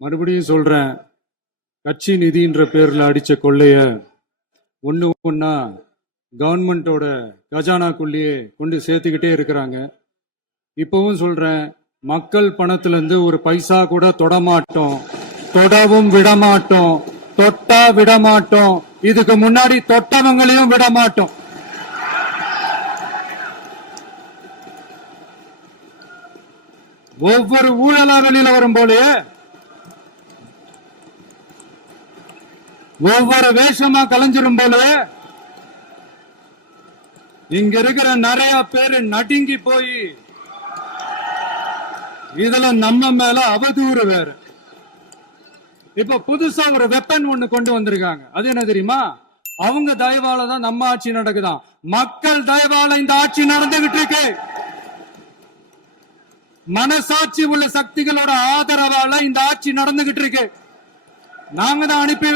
மறுபடியும் சொல்றேன், கட்சி நிதின்ற பேர்ல அடிச்ச கொள்ளைய ஒண்ணு ஒண்ணா கவர்மெண்டோட கஜானாக்குள்ளேயே கொண்டு சேர்த்துக்கிட்டே இருக்கிறாங்க. இப்பவும் சொல்றேன், மக்கள் பணத்துல இருந்து ஒரு பைசா கூட தொடமாட்டோம், தொடவும் விடமாட்டோம், தொட்டா விடமாட்டோம், இதுக்கு முன்னாடி தொட்டவங்களையும் விடமாட்டோம். ஒவ்வொரு ஊழலா வெளியில வரும் போலே, ஒவ்வொரு வேஷமா கலைஞ்சிரும் போலே, இங்க இருக்கிற நிறைய பேரு நடுங்கி போய் இதுல நம்ம மேல அவதூறு வேற. இப்ப புதுசா ஒரு வெப்பன் ஒண்ணு கொண்டு வந்திருக்காங்க. அது என்ன தெரியுமா? அவங்க தயவால தான் நம்ம ஆட்சி நடக்குதான். மக்கள் தயவால இந்த ஆட்சி நடந்துகிட்டு இருக்கு. மனசாட்சி உள்ள சக்திகளோட ஆதரவால இந்த ஆட்சி நடந்துகிட்டு இருக்கு. நாங்க தான் அனுப்பி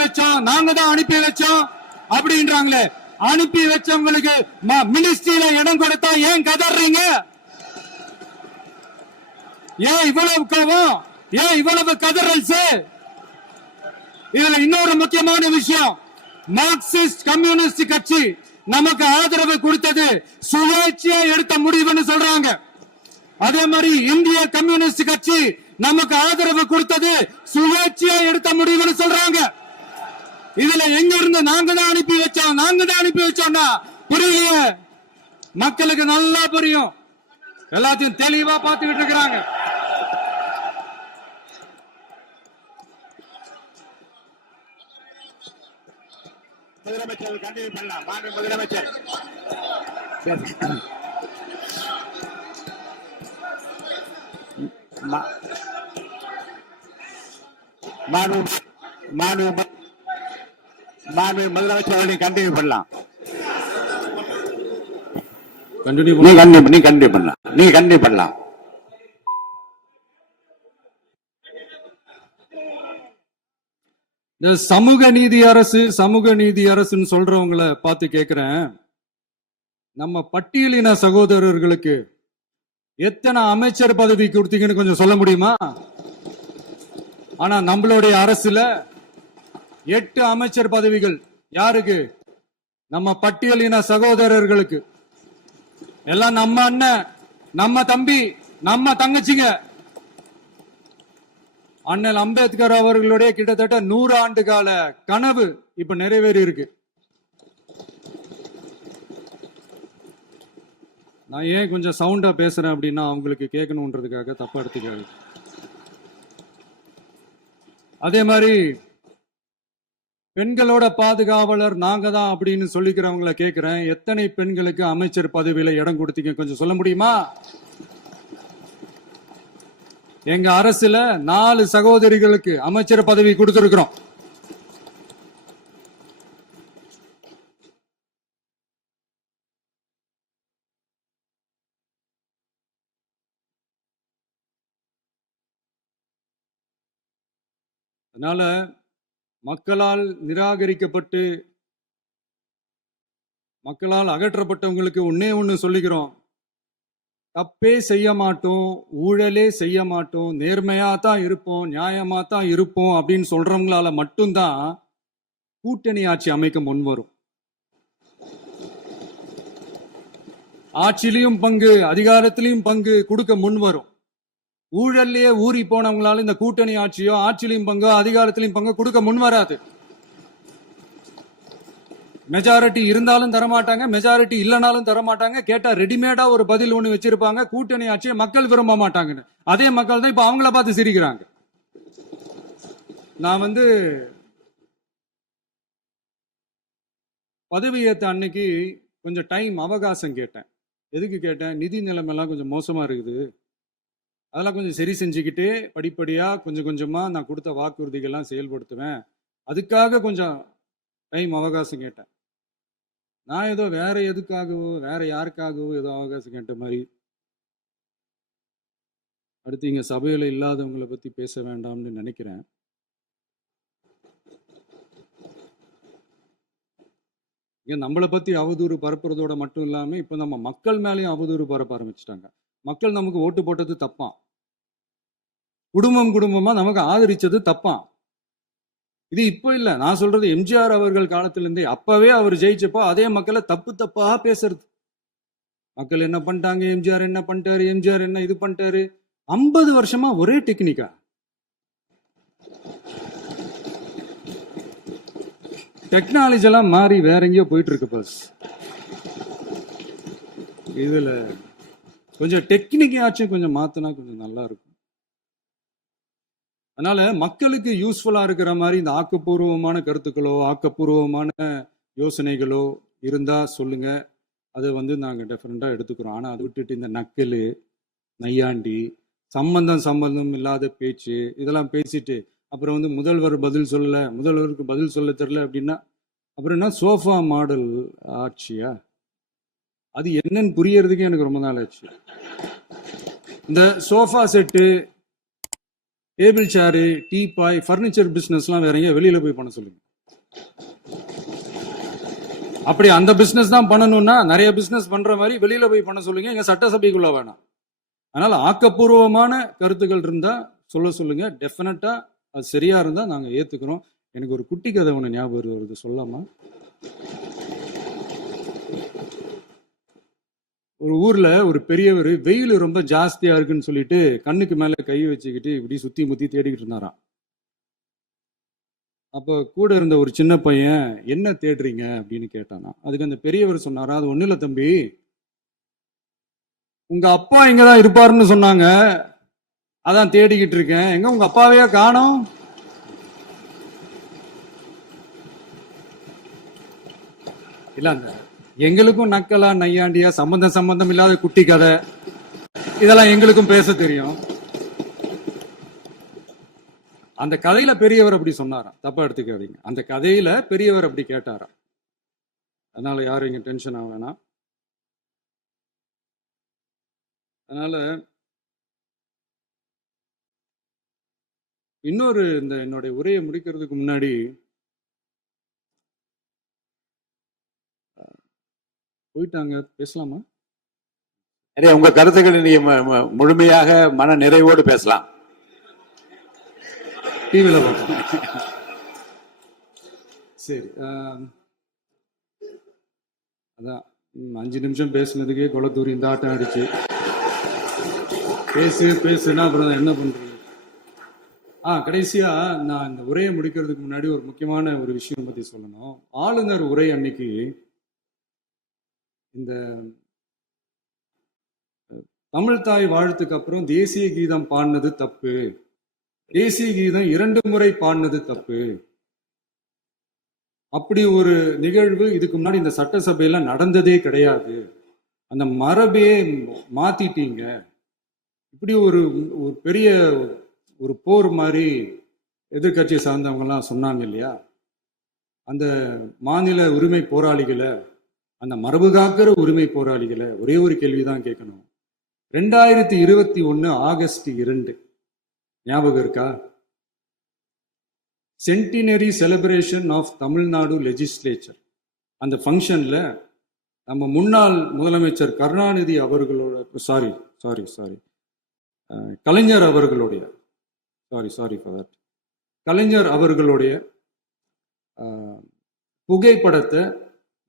வச்சோம் அப்படின்றாங்களே. அனுப்பி வச்சவங்களுக்கு மினிஸ்ட்ரியில இடம் கொடுத்தா ஏன் கதறீங்க? ஏன் இவ்வளவு கோவம்? ஏன் இவ்வளவு கதறல்? இதுல இன்னொரு முக்கியமான விஷயம், மார்க்சிஸ்ட் கம்யூனிஸ்ட் கட்சி நமக்கு ஆதரவு கொடுத்தது சுயேட்சையா எடுத்த முடிவுன்னு சொல்றாங்க. அதே மாதிரி இந்திய கம்யூனிஸ்ட் கட்சி நமக்கு ஆதரவு கொடுத்தது சுயேட்சையா எடுத்த முடிவுன்னு சொல்றாங்க. இதுல எங்க இருந்து நாங்க தான் அனுப்பி வச்சோம்னா புரியலையே. மக்களுக்கு நல்லா புரியும், எல்லாத்தையும் தெளிவா பார்த்துக்கிட்டு இருக்கிறாங்க. முதலமைச்சர் கண்டிப்பா பண்ணலாம். மாண்பு முதலமைச்சர் முதலமைச்சர் கண்டினியூ பண்ணலாம். நீ கண்டினியூ பண்ணலாம். இந்த சமூக நீதி அரசுன்னு சொல்றவங்களை பார்த்து கேட்கிறேன், நம்ம பட்டியலின சகோதரர்களுக்கு எத்தனை அமைச்சர் பதவி கொடுத்தீங்கன்னு கொஞ்சம் சொல்ல முடியுமா? ஆனா நம்மளுடைய அரசுல 8 அமைச்சர் பதவிகள் யாருக்கு? நம்ம பட்டியலின சகோதரர்களுக்கு. எல்லாம் நம்ம அண்ணன், நம்ம தம்பி, நம்ம தங்கச்சிங்க. அண்ணல் அம்பேத்கர் அவர்களுடைய கிட்டத்தட்ட 100 ஆண்டு கால கனவு இப்ப நிறைவேறி இருக்கு. நான் ஏன் கொஞ்சம் சவுண்டா பேசுறேன் அப்படின்னா அவங்களுக்கு கேட்கணுன்றதுக்காக தப்பா எடுத்துக்காது. அதே மாதிரி பெண்களோட பாதுகாவலர் நாங்க தான் அப்படின்னு சொல்லிக்கிறவங்களை கேட்கிறேன், எத்தனை பெண்களுக்கு அமைச்சர் பதவியில இடம் கொடுத்தீங்க கொஞ்சம் சொல்ல முடியுமா? எங்க அரசுல 4 சகோதரிகளுக்கு அமைச்சர் பதவி கொடுத்திருக்கிறோம். அதனால மக்களால் நிராகரிக்கப்பட்டு மக்களால் அகற்றப்பட்டவங்களுக்கு ஒன்னே ஒண்ணு சொல்லிக்கிறோம், தப்பே செய்ய மாட்டோம், ஊழலே செய்ய மாட்டோம், நேர்மையா தான் இருப்போம், நியாயமா தான் இருப்போம் அப்படின்னு சொல்றவங்களால மட்டும்தான் கூட்டணி ஆட்சி அமைக்க முன்வரும். ஆட்சியிலையும் பங்கு, அதிகாரத்திலையும் பங்கு கொடுக்க முன்வரும். ஊழல்லையே ஊறி போனவங்களால இந்த கூட்டணி ஆட்சியோ ஆட்சியிலையும் பங்கோ அதிகாரத்திலையும் பங்கோ கொடுக்க முன்வராது. மெஜாரிட்டி இருந்தாலும் தரமாட்டாங்க, மெஜாரிட்டி இல்லைனாலும் தரமாட்டாங்க. கேட்டா ரெடிமேடா ஒரு பதில் ஒண்ணு வச்சிருப்பாங்க, கூட்டணி ஆட்சியை மக்கள் விரும்ப மாட்டாங்கன்னு. அதே மக்கள் தான் இப்ப அவங்கள பார்த்து சிரிக்கிறாங்க. நான் பதவி ஏத்த அன்னைக்கு கொஞ்சம் டைம் அவகாசம் கேட்டேன். எதுக்கு கேட்டேன்? நிதி நிலைமைலாம் கொஞ்சம் மோசமா இருக்குது, அதெல்லாம் கொஞ்சம் சரி செஞ்சுக்கிட்டு படிப்படியா கொஞ்சம் கொஞ்சமா நான் கொடுத்த வாக்குறுதிகள்லாம் செயல்படுத்துவேன், அதுக்காக கொஞ்சம் டைம் அவகாசம் கேட்டேன். நான் ஏதோ வேற எதுக்காகவோ வேற யாருக்காகவோ ஏதோ அவகாசம் கேட்ட மாதிரி. அடுத்து இங்க சபையில இல்லாதவங்களை பத்தி பேச வேண்டாம்னு நினைக்கிறேன். இங்க நம்மளை பத்தி அவதூறு பரப்புறதோட மட்டும் இல்லாம இப்ப நம்ம மக்கள் மேலேயும் அவதூறு பரப்ப ஆரம்பிச்சுட்டாங்க. மக்கள் நமக்கு ஓட்டு போட்டது தப்பான், குடும்பம் குடும்பமா நமக்கு ஆதரிச்சது தப்பான். இது இப்போ இல்ல, நான் சொல்றது எம்ஜிஆர் அவர்கள் காலத்திலிருந்தே. அப்பவே அவர் ஜெயிச்சப்போ அதே மக்களை தப்பு தப்பா பேசுறது. மக்கள் என்ன பண்ணிட்டாங்க, எம்ஜிஆர் என்ன பண்ணிட்டாரு, எம்ஜிஆர் என்ன இது பண்ணிட்டாரு. 50 வருஷமா ஒரே டெக்னிக்கா. டெக்னாலஜி எல்லாம் மாறி வேற எங்கேயோ போயிட்டு இருக்கு பஸ். இதுல கொஞ்சம் டெக்னிக்காச்சும் கொஞ்சம் மாத்தினா கொஞ்சம் நல்லா இருக்கும். அதனால மக்களுக்கு யூஸ்ஃபுல்லா இருக்கிற மாதிரி இந்த ஆக்கப்பூர்வமான கருத்துக்களோ ஆக்கப்பூர்வமான யோசனைகளோ இருந்தா சொல்லுங்க. அதை நாங்க டெஃபரெண்டா எடுத்துக்கிறோம். ஆனா அதை விட்டுட்டு இந்த நக்கல், நையாண்டி, சம்பந்தம் இல்லாத பேச்சு இதெல்லாம் பேசிட்டு அப்புறம் முதல்வர் பதில் சொல்லல, முதல்வருக்கு பதில் சொல்ல தெரியல அப்படின்னா அப்புறம் என்ன சோஃபா மாடல் ஆட்சியா? அது என்னன்னு புரியறதுக்கே எனக்கு ரொம்ப நாள் ஆச்சு. இந்த sofa set, table chair, teapoy, furniture பிசினஸ்லாம் வேற எங்க வெளியில போய் பண்ண சொல்லுங்க. அப்படி அந்த பிசினஸ் தான் பண்ணணும்னா நிறைய பிசினஸ் பண்ற மாதிரி வெளியில போய் பண்ண சொல்லுங்க, எங்க சட்டசபைக்குள்ள வேணாம். அதனால ஆக்கப்பூர்வமான கருத்துக்கள் இருந்தா சொல்லுங்க. டெஃபினட்டா அது சரியா இருந்தா நாங்க ஏத்துக்கிறோம். எனக்கு ஒரு குட்டி கதை ஒண்ணு ஞாபகம் வருது, சொல்லாமா? ஒரு ஊர்ல ஒரு பெரியவர் வெயில் ரொம்ப ஜாஸ்தியா இருக்குன்னு சொல்லிட்டு கண்ணுக்கு மேல கை வச்சுக்கிட்டு இப்படி சுத்தி முத்தி தேடிக்கிட்டு இருந்தாராம். அப்ப கூட இருந்த ஒரு சின்ன பையன் என்ன தேடுறீங்க அப்படின்னு கேட்டானா. அதுக்கு அந்த பெரியவர் சொன்னாரா, அது ஒண்ணு இல்ல தம்பி, உங்க அப்பா இங்கதான் இருப்பாருன்னு சொன்னாங்க, அதான் தேடிக்கிட்டு இருக்கேன். எங்க உங்க அப்பாவையா காணோம்? இல்ல அந்த எங்களுக்கும் நக்கலா நையாண்டியா சம்பந்தம் இல்லாத குட்டி கதை இதெல்லாம் எங்களுக்கும் பேச தெரியும். அந்த கதையில பெரியவர் அப்படி சொன்னாராம், தப்பா எடுத்துக்காதீங்க. அந்த கதையில பெரியவர் அப்படி கேட்டாராம். அதனால யாரும் இங்க டென்ஷன் ஆக வேணாம். அதனால இன்னொரு இந்த என்னுடைய உரையை முடிக்கிறதுக்கு முன்னாடி போயிட்டாங்க, பேசலாமா? உங்க கருத்துக்களை நீங்க முழுமையாக மன நிறைவோடு பேசலாம். டிவில பார்க்கலாம். சரி, அதான் 5 நிமிஷம் பேசுனதுக்கே கொலத்தூரி இந்த ஆட்டம் அடிச்சு பேசுனா அப்புறம் என்ன பண்றது? கடைசியா நான் இந்த உரையை முடிக்கிறதுக்கு முன்னாடி ஒரு முக்கியமான ஒரு விஷயம் பத்தி சொல்லணும். ஆளுநர் உரை அன்னைக்கு இந்த தமிழ் தாய் வாழ்த்துக்கு அப்புறம் தேசிய கீதம் பாடினது தப்பு, தேசிய கீதம் 2 முறை பாடினது தப்பு. அப்படி ஒரு நிகழ்வு இதுக்கு முன்னாடி இந்த சட்டசபையில நடந்ததே கிடையாது. அந்த மரபே மாத்திட்டீங்க. இப்படி ஒரு பெரிய ஒரு போர் மாதிரி எதிர்கட்சியை சார்ந்தவங்க எல்லாம் சொன்னாங்க இல்லையா? அந்த மாநில உரிமை போராளிகளை, அந்த மரபு காக்கிற உரிமை போராளிகளை ஒரே ஒரு கேள்விதான் கேட்கணும். 2021 ஆகஸ்ட் 2 ஞாபகம் இருக்கா? Centenary celebration of Tamil Nadu legislature. அந்த ஃபங்க்ஷன்ல நம்ம முன்னாள் முதலமைச்சர் கருணாநிதி அவர்களோட கலைஞர் அவர்களுடைய கலைஞர் அவர்களுடைய புகைப்படத்தை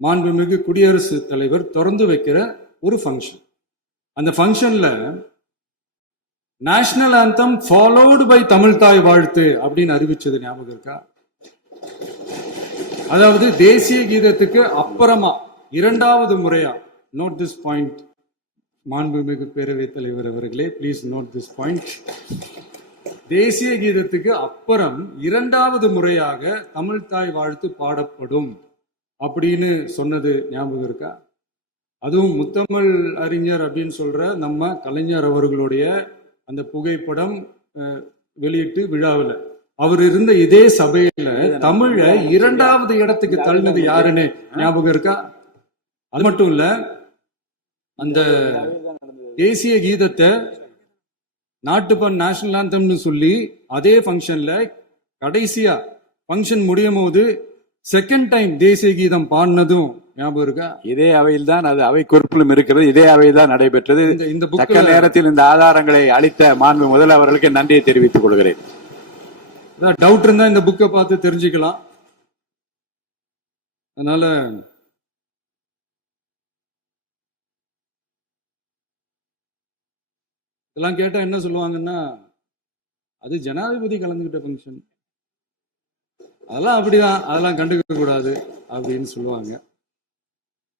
மாண்புமிகு குடியரசுத் தலைவர் திறந்து வைக்கிற ஒரு ஃபங்க்ஷன். அந்த ஃபங்க்ஷன்ல national anthem followed by Tamil தாய் வாழ்த்து அப்படின்னு அறிவிச்சது ஞாபகம் இருக்கா? அதாவது தேசிய கீதத்துக்கு அப்புறமா 2வது முறையா, நோட் திஸ் பாயிண்ட் மாண்புமிகு பேரவைத் தலைவர் அவர்களே, பிளீஸ் நோட் திஸ் பாயிண்ட். தேசிய கீதத்துக்கு அப்புறம் 2வது முறையாக தமிழ் தாய் வாழ்த்து பாடப்படும் அப்படின்னு சொன்னது ஞாபகம் இருக்கா? அதுவும் முத்தமிழ் அறிஞர் அப்படின்னு சொல்ற நம்ம கலைஞர் அவர்களுடைய அந்த புகைப்படம் வெளியிட்டு விழாவில் அவர் இருந்த இதே சபையில தமிழ 2வது இடத்துக்கு தள்ளினது யாருன்னு ஞாபகம் இருக்கா? அது மட்டும் இல்ல, அந்த தேசிய கீதத்தை நாட்டுப்பண் நேஷனல் ஆந்தம்னு சொல்லி அதே ஃபங்க்ஷன்ல கடைசியா ஃபங்க்ஷன் முடியும் போது செகண்ட் டைம் தேசிய கீதம் பாடினதும் ஞாபகம் இருக்கா? இதே அவையில் தான் அது அவை குறிப்பிலும் இருக்கிறது. இதே அவையில் தான் நடைபெற்றது. இந்த தக்க புக்ல நேரத்தில் இந்த ஆதாரங்களை அளித்த மாண்பு முதல்வர் அவர்களுக்கு நன்றியை தெரிவித்துக் கொள்கிறேன். டவுட் இருந்தா இந்த புக்கை பார்த்து தெரிஞ்சுக்கலாம். அதனால இதெல்லாம் கேட்டா என்ன சொல்லுவாங்கன்னா, அது ஜனாதிபதி கலந்துகிட்ட ஃபங்க்ஷன், அதெல்லாம் அப்படிதான், அதெல்லாம் கண்டுக்க கூடாது அப்படின்னு சொல்லுவாங்க.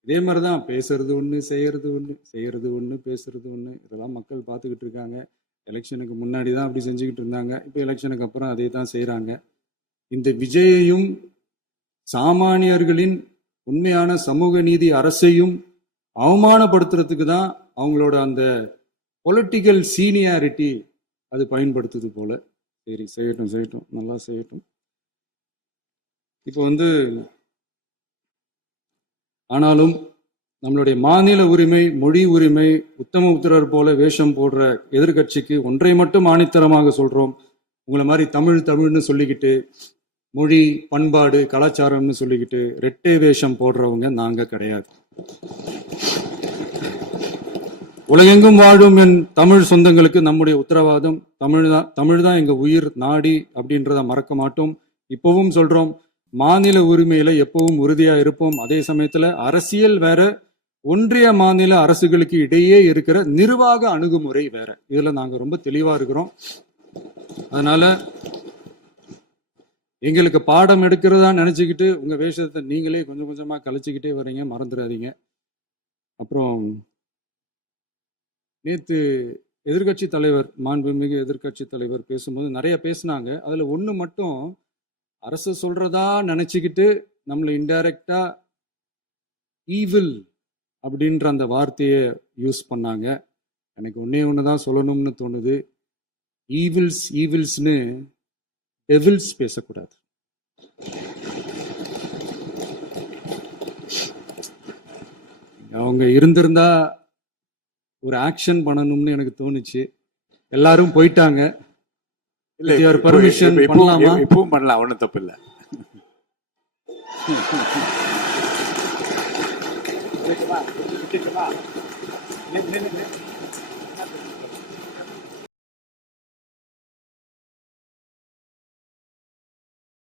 இதே மாதிரிதான் பேசுறது ஒண்ணு, செய்யறது ஒண்ணு, செய்யறது ஒண்ணு, பேசுறது ஒண்ணு. இதெல்லாம் மக்கள் பார்த்துக்கிட்டு இருக்காங்க. எலெக்ஷனுக்கு முன்னாடி தான் அப்படி செஞ்சுக்கிட்டு இருந்தாங்க. இப்போ எலெக்ஷனுக்கு அப்புறம் அதே தான் செய்யறாங்க. இந்த விஜயையும் சாமானியர்களின் உண்மையான சமூக நீதி அரசையும் அவமானப்படுத்துறதுக்கு தான் அவங்களோட அந்த பொலிட்டிக்கல் சீனியாரிட்டி அது பயன்படுத்துது போல. சரி, செய்யட்டும் செய்யட்டும், நல்லா செய்யட்டும். இப்போ ஆனாலும் நம்மளுடைய மாநில உரிமை, மொழி உரிமை, உத்தமபுத்திரர் போல வேஷம் போடுற எதிர்கட்சிக்கு ஒன்றை மட்டும் ஆணித்தரமாக சொல்றோம். உங்களை மாதிரி தமிழ்னு சொல்லிக்கிட்டு, மொழி, பண்பாடு, கலாச்சாரம்னு சொல்லிக்கிட்டு ரெட்டை வேஷம் போடுறவங்க நாங்க கிடையாது. உலகெங்கும் வாழும் என் தமிழ் சொந்தங்களுக்கு நம்முடைய உத்தரவாதம் தமிழ் தான் எங்க உயிர் நாடி அப்படின்றத மறக்க மாட்டோம். இப்பவும் சொல்றோம், மாநில உரிமையில எப்பவும் உறுதியா இருப்போம். அதே சமயத்துல அரசியல் வேற, ஒன்றிய மாநில அரசுகளுக்கு இடையே இருக்கிற நிர்வாக அணுகுமுறை வேற. இதுல நாங்க ரொம்ப தெளிவா இருக்கிறோம். அதனால எங்களுக்கு பாடம் எடுக்கிறதா நினைச்சுக்கிட்டு உங்க வேஷத்தை நீங்களே கொஞ்சம் கொஞ்சமா கலைச்சிக்கிட்டே வர்றீங்க, மறந்துடாதீங்க. அப்புறம் நேத்து எதிர்கட்சி தலைவர், மாண்புமிகு எதிர்கட்சி தலைவர் பேசும்போது நிறைய பேசினாங்க. அதுல ஒண்ணு மட்டும் அரசு சொல்றதா நினைச்சுக்கிட்டு நம்மளை இன்டைரக்டா ஈவில் அப்படின்ற அந்த வார்த்தையை யூஸ் பண்ணாங்க. எனக்கு ஒண்ணுதான் சொல்லணும்னு தோணுது. ஈவில்ஸ்னு டெவில்ஸ் பேசக்கூடாது. அவங்க இருந்திருந்தா ஒரு ஆக்ஷன் பண்ணணும்னு எனக்கு தோணுச்சு. எல்லாரும் போயிட்டாங்க. பர்மிஷன் பண்ணலாமா? இப்பவும் பண்ணலாம், ஒண்ணும் தப்பு இல்லை.